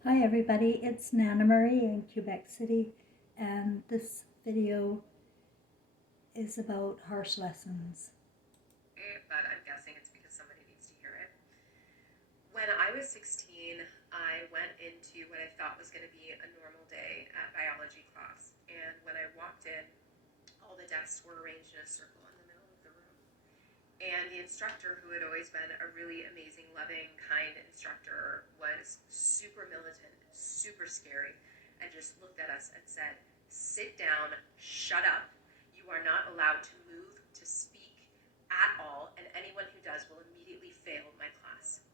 Hi everybody, it's Nana Marie in Quebec City, and this video is about harsh lessons. But I'm guessing it's because somebody needs to hear it. When I was 16, I went into what I thought was going to be a normal day at biology class. And when I walked in, all the desks were arranged in a circle in the middle of the room. And the instructor, who had always been a really amazing, loving, kind instructor, was super militant, super scary, and just looked at us and said, "Sit down, shut up. You are not allowed to move, to speak at all, and anyone who does will immediately fail my class."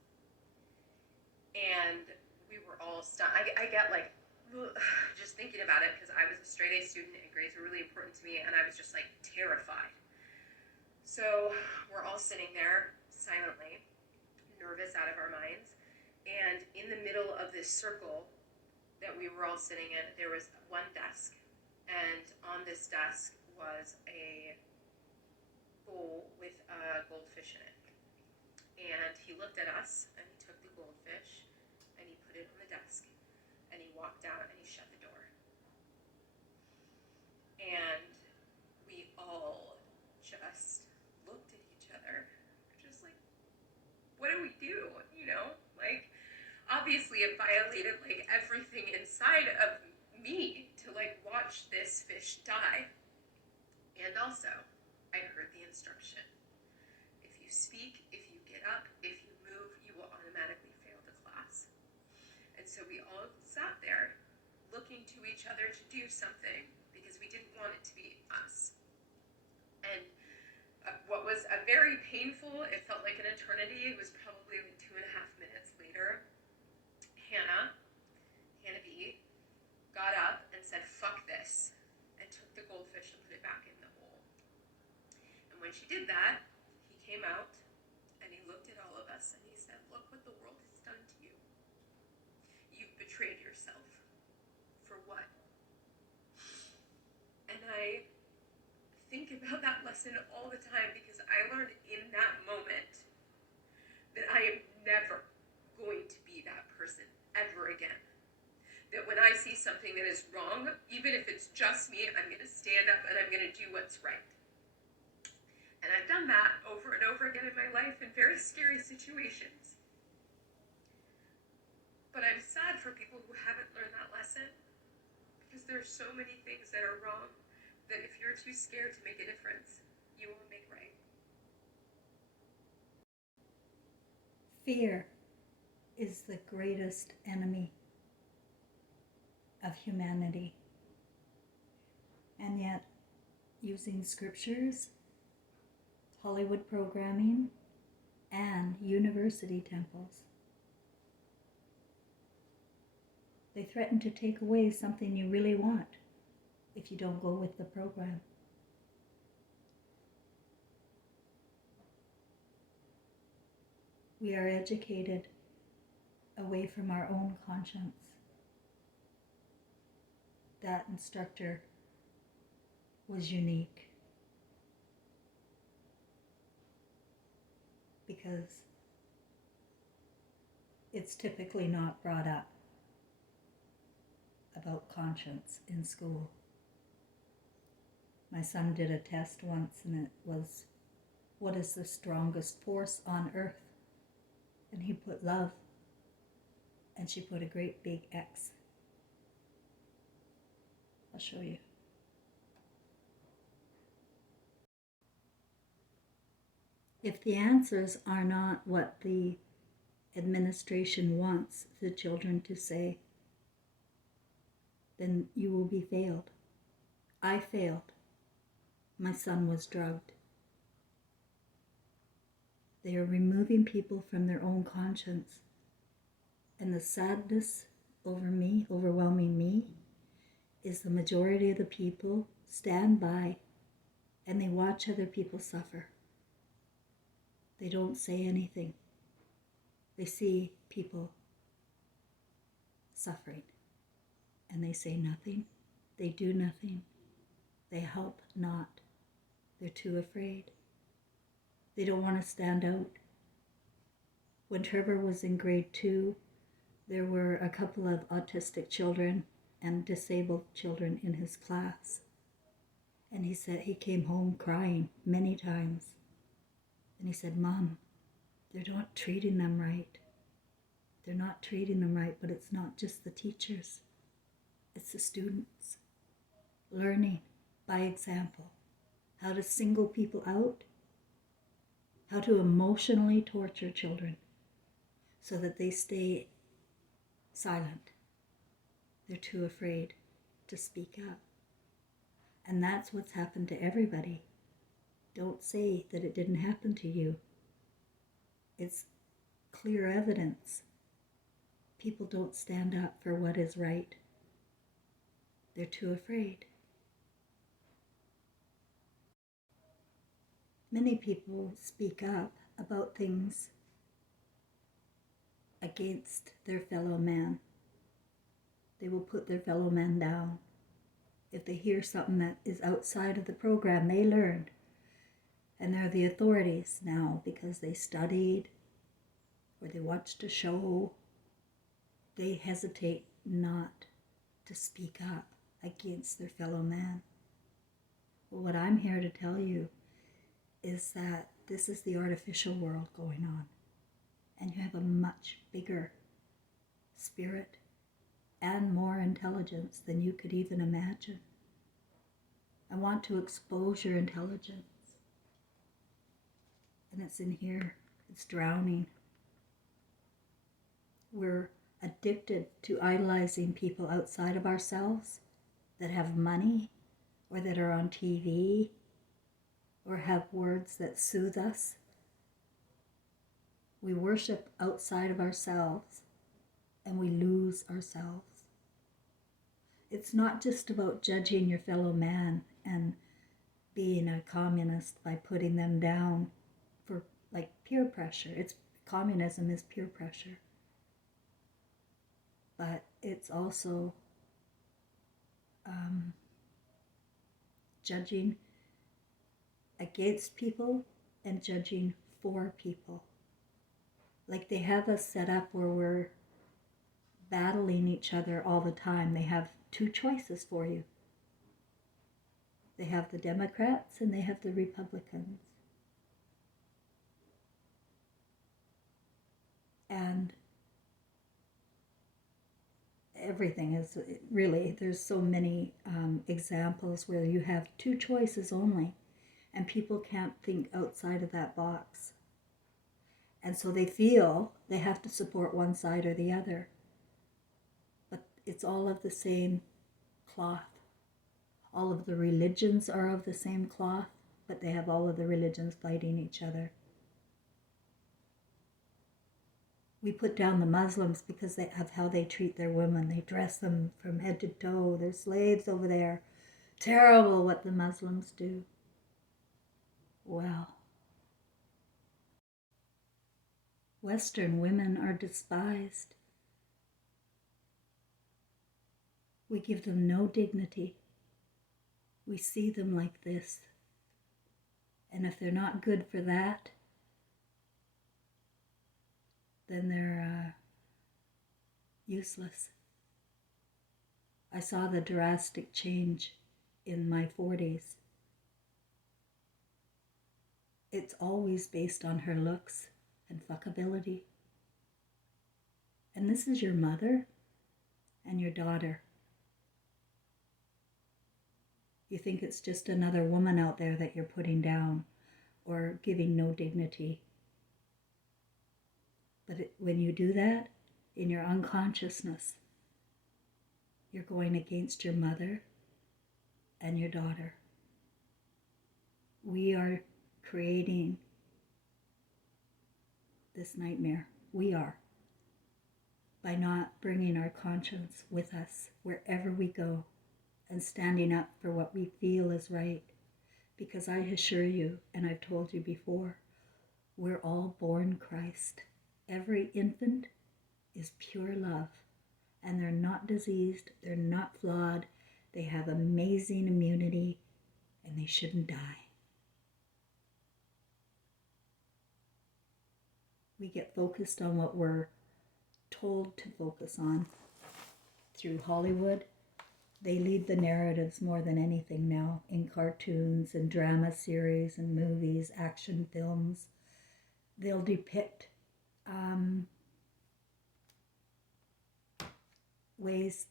And we were all stunned. I get like, just thinking about it, because I was a straight A student and grades were really important to me, and I was just like terrified. So we're all sitting there silently, nervous out of our minds. And in the middle of this circle that we were all sitting in, there was one desk. And on this desk was a bowl with a goldfish in it. And he looked at us and he took the goldfish and he put it on the desk. And he walked out and he shut the door. And we all just looked at each other, just like, what do we do? You know, like, obviously it violated like everything inside of me to like watch this fish die. And also, I heard the instruction: if you speak, if you get up, if you move, you will automatically fail the class. And so we all sat there looking to each other to do something because we didn't want it to be us. And what was a very painful, it felt like an eternity, it was probably like 2.5 minutes later, Hannah, Hannah B, got up and said, "Fuck this," and took the goldfish and put it back in the bowl. And when she did that, he came out and he looked at all of us and he said, "Look what the world has done to you. You've betrayed yourself. For what?" And I think about that lesson all the time because I learned in that moment that I am never going to be that person ever again. That when I see something that is wrong, even if it's just me, I'm going to stand up and I'm going to do what's right. And I've done that over and over again in my life in very scary situations. But I'm sad for people who haven't learned that lesson, because there are so many things that are wrong that if you're too scared to make a difference, you won't make right. Fear is the greatest enemy of humanity. And yet, using scriptures, Hollywood programming, and university temples, they threaten to take away something you really want if you don't go with the program. We are educated away from our own conscience. That instructor was unique because it's typically not brought up about conscience in school. My son did a test once and it was, what is the strongest force on earth? And he put love, and she put a great big X. I'll show you. If the answers are not what the administration wants the children to say, then you will be failed. I failed. My son was drugged. They are removing people from their own conscience. And the sadness overwhelming me, is the majority of the people stand by and they watch other people suffer. They don't say anything. They see people suffering and they say nothing. They do nothing. They help not. They're too afraid. They don't want to stand out. When Trevor was in grade 2, There were a couple of autistic children and disabled children in his class. And he said he came home crying many times. And he said, Mom, they're not treating them right. They're not treating them right, but it's not just the teachers. It's the students. Learning by example. How to single people out. How to emotionally torture children so that they stay silent. They're too afraid to speak up. And that's what's happened to everybody. Don't say that it didn't happen to you. It's clear evidence. People don't stand up for what is right. They're too afraid. Many people speak up about things against their fellow man. They will put their fellow man down. If they hear something that is outside of the program they learned, and they're the authorities now because they studied or they watched a show, they hesitate not to speak up against their fellow man. Well, what I'm here to tell you is that this is the artificial world going on, and you have a much bigger spirit and more intelligence than you could even imagine. I want to expose your intelligence. And it's in here. It's drowning. We're addicted to idolizing people outside of ourselves that have money or that are on TV or have words that soothe us. We worship outside of ourselves and we lose ourselves. It's not just about judging your fellow man and being a communist by putting them down for like peer pressure. Communism is peer pressure. But it's also judging against people and judging for people. Like they have us set up where we're battling each other all the time. They have two choices for you. They have the Democrats and they have the Republicans. And everything is really, there's so many examples where you have two choices only, and people can't think outside of that box. And so they feel they have to support one side or the other. But it's all of the same cloth. All of the religions are of the same cloth, but they have all of the religions fighting each other. We put down the Muslims because of how they treat their women. They dress them from head to toe. They're slaves over there. Terrible what the Muslims do. Well, Western women are despised. We give them no dignity. We see them like this. And if they're not good for that, then they're useless. I saw the drastic change in my 40s. It's always based on her looks and fuckability. And this is your mother and your daughter. You think it's just another woman out there that you're putting down or giving no dignity. But when you do that, in your unconsciousness, you're going against your mother and your daughter. We are creating this nightmare. We are. By not bringing our conscience with us wherever we go and standing up for what we feel is right. Because I assure you, and I've told you before, we're all born Christ. Every infant is pure love, and they're not diseased, they're not flawed, they have amazing immunity, and they shouldn't die. We get focused on what we're told to focus on through Hollywood. They lead the narratives more than anything now in cartoons and drama series and movies, action films. They'll depict ways,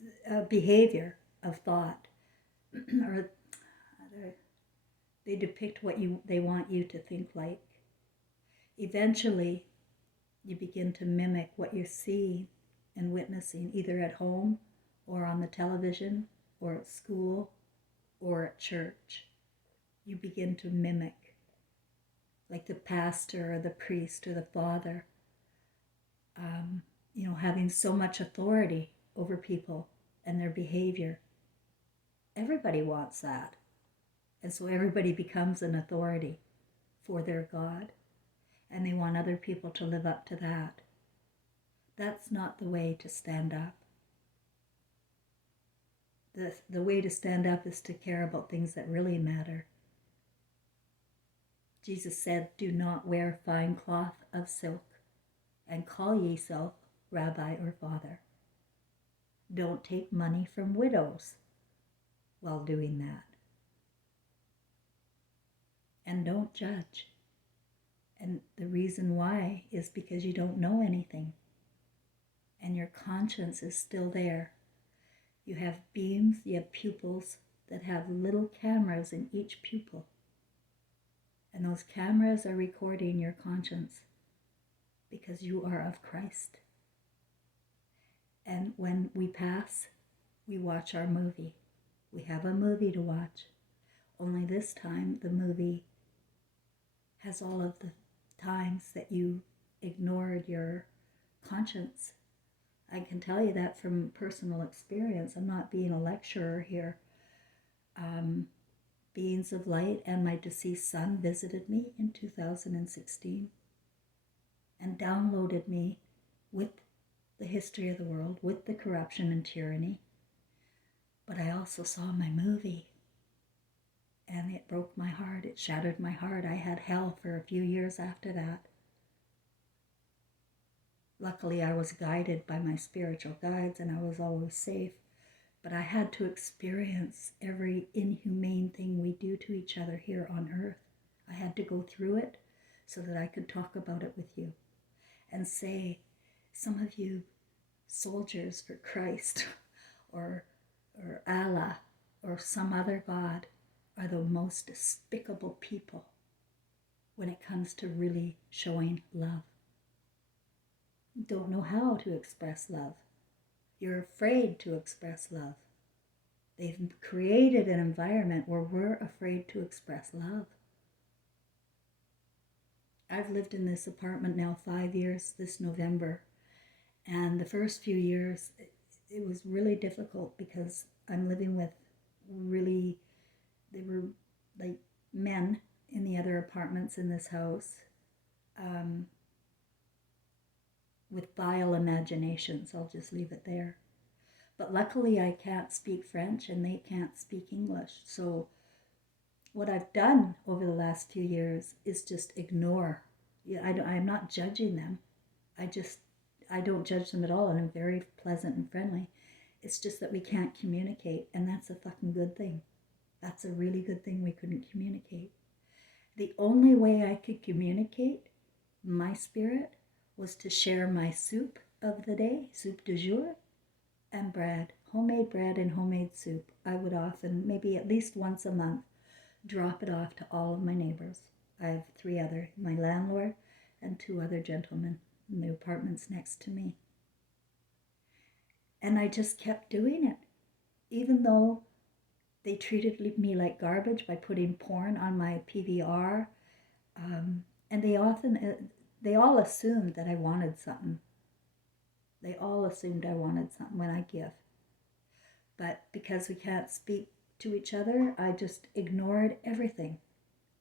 behavior of thought, or they depict what they want you to think like. Eventually, you begin to mimic what you're seeing and witnessing, either at home or on the television or at school or at church. You begin to mimic, like the pastor or the priest or the father, having so much authority over people and their behavior. Everybody wants that. And so everybody becomes an authority for their God. And they want other people to live up to that. That's not the way to stand up. The way to stand up is to care about things that really matter. Jesus said, "Do not wear fine cloth of silk, and call ye self Rabbi or Father. Don't take money from widows while doing that. And don't judge." And the reason why is because you don't know anything. And your conscience is still there. You have beams, you have pupils that have little cameras in each pupil. And those cameras are recording your conscience because you are of Christ. And when we pass, we watch our movie. We have a movie to watch. Only this time, the movie has all of the times that you ignored your conscience. I can tell you that from personal experience. I'm not being a lecturer here. Beings of Light and my deceased son visited me in 2016 and downloaded me with the history of the world, with the corruption and tyranny. But I also saw my movie, and it broke my heart. It shattered my heart. I had hell for a few years after that. Luckily, I was guided by my spiritual guides, and I was always safe. But I had to experience every inhumane thing we do to each other here on earth. I had to go through it so that I could talk about it with you and say, some of you soldiers for Christ or Allah or some other God are the most despicable people when it comes to really showing love. You don't know how to express love. You're afraid to express love. They've created an environment where we're afraid to express love. I've lived in this apartment now 5 years this November, and the first few years it was really difficult because I'm living with they were like men in the other apartments in this house with vile imaginations. I'll just leave it there. But luckily I can't speak French and they can't speak English. So what I've done over the last few years is just ignore. I'm not judging them. I don't judge them at all, and I'm very pleasant and friendly. It's just that we can't communicate, and that's a fucking good thing. That's a really good thing we couldn't communicate. The only way I could communicate my spirit was to share my soup of the day, soup du jour, and bread, homemade bread and homemade soup. I would often, maybe at least once a month, drop it off to all of my neighbors. I have 3 other, my landlord and 2 other gentlemen in the apartments next to me. And I just kept doing it, even though they treated me like garbage by putting porn on my PVR. And they all assumed that I wanted something. They all assumed I wanted something when I give. But because we can't speak to each other, I just ignored everything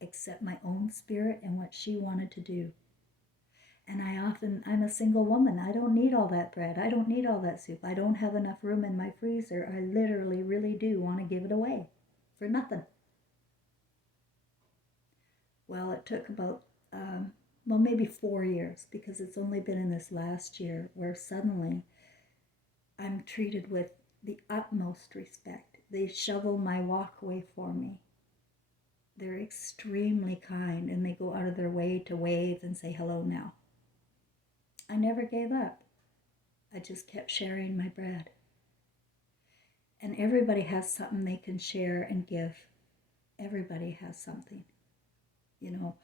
except my own spirit and what she wanted to do. And I'm a single woman. I don't need all that bread. I don't need all that soup. I don't have enough room in my freezer. I literally really do want to give it away for nothing. Well, it took about well, maybe 4 years, because it's only been in this last year where suddenly I'm treated with the utmost respect. They shovel my walkway for me. They're extremely kind, and they go out of their way to wave and say hello now. I never gave up. I just kept sharing my bread. And everybody has something they can share and give. Everybody has something. You know,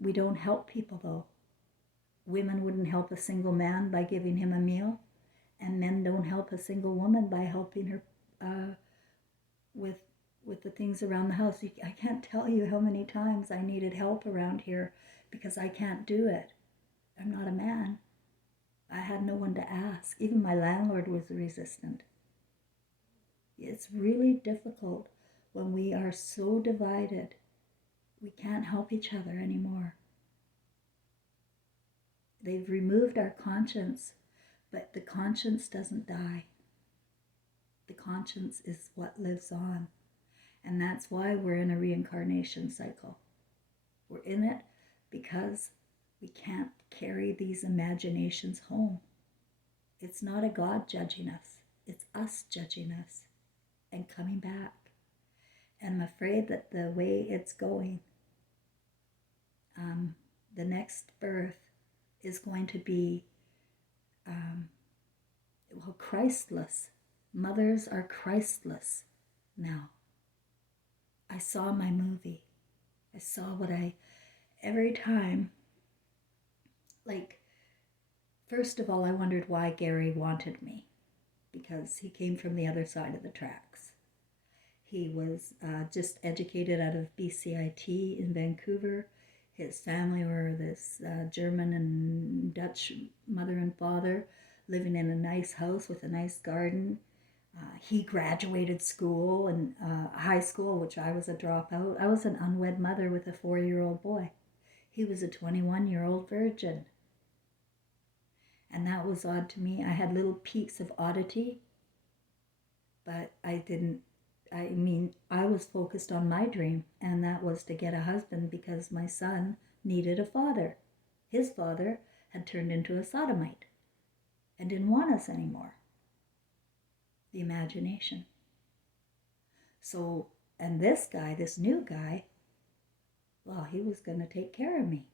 we don't help people though. Women wouldn't help a single man by giving him a meal, and men don't help a single woman by helping her with the things around the house. I can't tell you how many times I needed help around here because I can't do it. I'm not a man. I had no one to ask. Even my landlord was resistant. It's really difficult when we are so divided. We can't help each other anymore. They've removed our conscience, but the conscience doesn't die. The conscience is what lives on. And that's why we're in a reincarnation cycle. We're in it because we can't carry these imaginations home. It's not a God judging us. It's us judging us and coming back. And I'm afraid that the way it's going, the next birth is going to be, Christless. Mothers are Christless now. I saw my movie. I saw every time, like, first of all, I wondered why Gary wanted me, because he came from the other side of the tracks. He was just educated out of BCIT in Vancouver. His family were this German and Dutch mother and father living in a nice house with a nice garden. He graduated school and high school, which I was a dropout. I was an unwed mother with a 4-year-old boy. He was a 21-year-old virgin. And that was odd to me. I had little peaks of oddity, but I was focused on my dream, and that was to get a husband because my son needed a father. His father had turned into a sodomite and didn't want us anymore. The imagination. So, and this guy, this new guy, well, he was going to take care of me.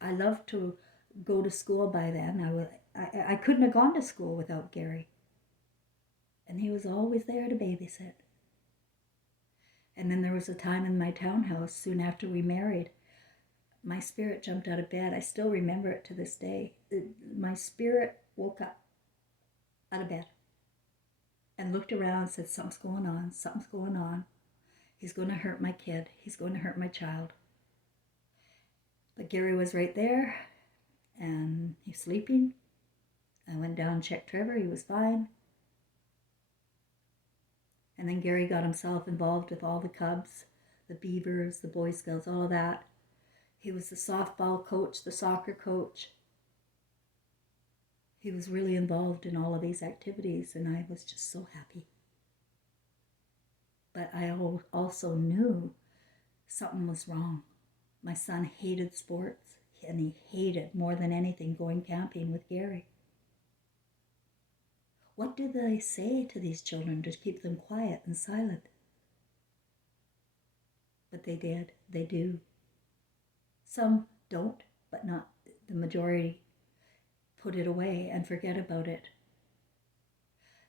I loved to go to school by then. I couldn't have gone to school without Gary. And he was always there to babysit. And then there was a time in my townhouse soon after we married, my spirit jumped out of bed. I still remember it to this day. My spirit woke up out of bed and looked around and said, something's going on, something's going on. He's going to hurt my kid. He's going to hurt my child. But Gary was right there, and he's sleeping. I went down and checked Trevor. He was fine. And then Gary got himself involved with all the Cubs, the Beavers, the Boy Scouts, all of that. He was the softball coach, the soccer coach. He was really involved in all of these activities, and I was just so happy. But I also knew something was wrong. My son hated sports, and he hated more than anything going camping with Gary. What do they say to these children to keep them quiet and silent? But they did. They do. Some don't, but not the majority. Put it away and forget about it.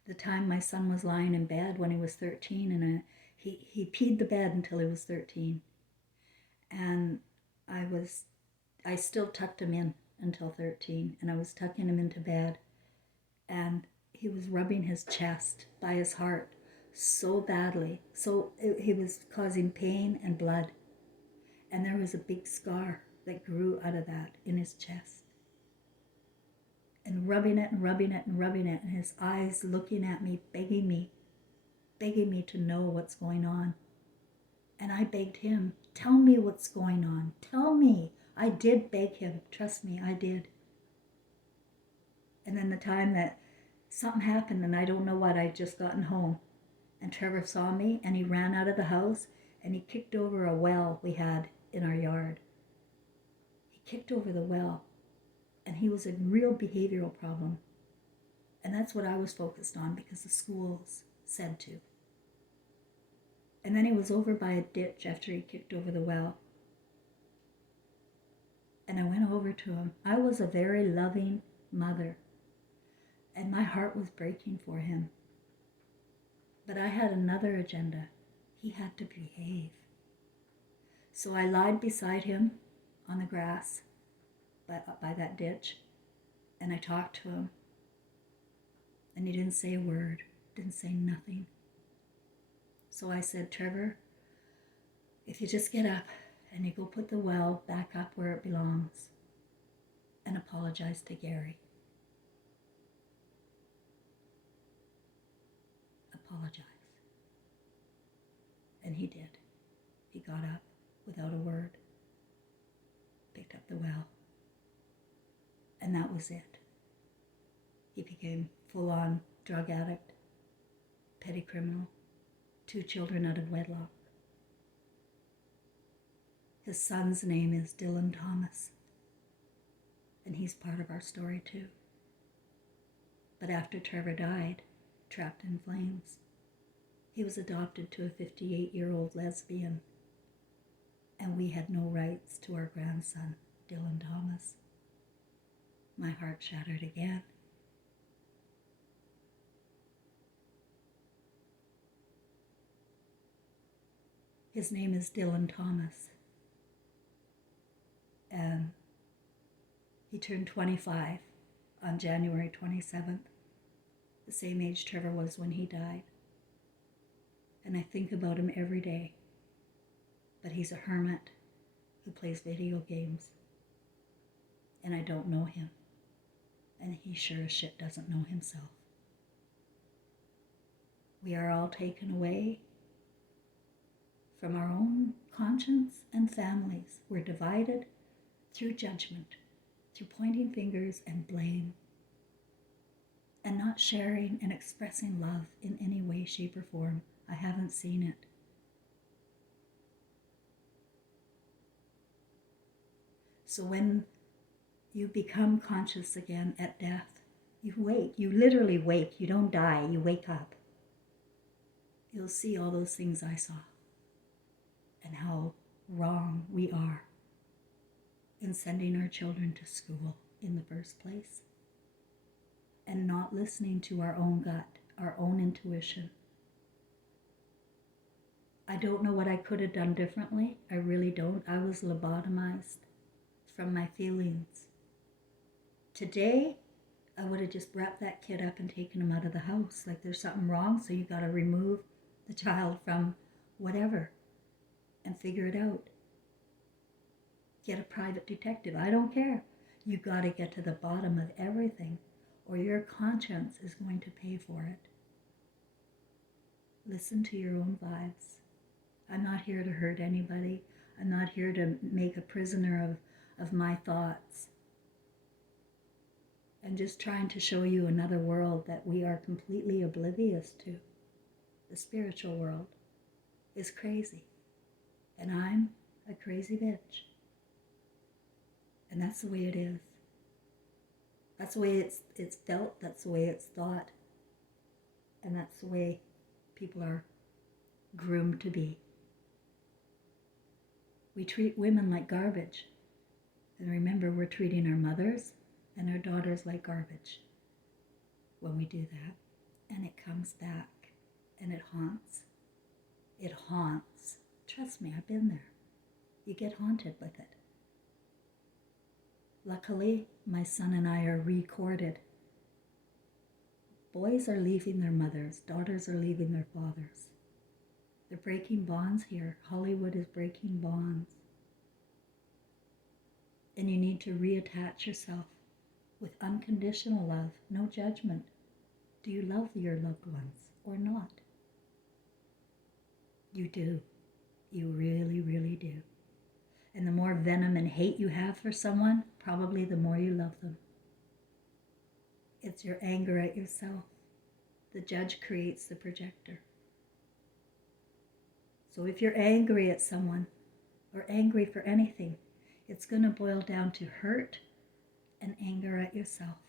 The time my son was lying in bed when he was 13, and he peed the bed until he was 13. And I still tucked him in until 13, and I was tucking him into bed, and he was rubbing his chest by his heart so badly. He was causing pain and blood. And there was a big scar that grew out of that in his chest. And rubbing it and rubbing it and rubbing it, and his eyes looking at me, begging me to know what's going on. And I begged him, tell me what's going on. Tell me. I did beg him. Trust me, I did. And then the time that something happened, and I don't know what, I'd just gotten home. And Trevor saw me, and he ran out of the house, and he kicked over a well we had in our yard. kicked over the well, and he was a real behavioral problem. And that's what I was focused on because the schools said to. And then he was over by a ditch after he kicked over the well. And I went over to him. I was a very loving mother, and my heart was breaking for him. But I had another agenda. He had to behave. So I lied beside him on the grass by that ditch, and I talked to him. And he didn't say a word, didn't say nothing. So I said, Trevor, if you just get up and you go put the well back up where it belongs and apologize to Gary. Apologize. And he did. He got up without a word, picked up the well, and that was it. He became full-on drug addict, petty criminal, 2 children out of wedlock. His son's name is Dylan Thomas, and he's part of our story too. But after Trevor died, trapped in flames, he was adopted to a 58-year-old lesbian, and we had no rights to our grandson, Dylan Thomas. My heart shattered again. His name is Dylan Thomas, and he turned 25 on January 27th, the same age Trevor was when he died. And I think about him every day, but he's a hermit who plays video games, and I don't know him, and he sure as shit doesn't know himself. We are all taken away from our own conscience and families. We're divided through judgment, through pointing fingers and blame, and not sharing and expressing love in any way, shape, or form. I haven't seen it. So when you become conscious again at death, you wake. You literally wake. You don't die. You wake up. You'll see all those things I saw and how wrong we are in sending our children to school in the first place and not listening to our own gut, our own intuition. I don't know what I could have done differently. I really don't. I was lobotomized from my feelings. Today, I would have just wrapped that kid up and taken him out of the house. Like there's something wrong, so you got to remove the child from whatever and figure it out. Get a private detective. I don't care. You got to get to the bottom of everything, or your conscience is going to pay for it. Listen to your own vibes. I'm not here to hurt anybody. I'm not here to make a prisoner of my thoughts. I'm just trying to show you another world that we are completely oblivious to. The spiritual world is crazy. And I'm a crazy bitch. And that's the way it is. That's the way it's felt. That's the way it's thought. And that's the way people are groomed to be. We treat women like garbage. And remember, we're treating our mothers and our daughters like garbage when we do that. And it comes back and it haunts. It haunts. Trust me, I've been there. You get haunted with it. Luckily, my son and I are recorded. Boys are leaving their mothers. Daughters are leaving their fathers. They're breaking bonds here. Hollywood is breaking bonds. And you need to reattach yourself with unconditional love, no judgment. Do you love your loved ones or not? You do. You really, really do. And the more venom and hate you have for someone, probably the more you love them. It's your anger at yourself. The judge creates the projector. So if you're angry at someone or angry for anything, it's going to boil down to hurt and anger at yourself.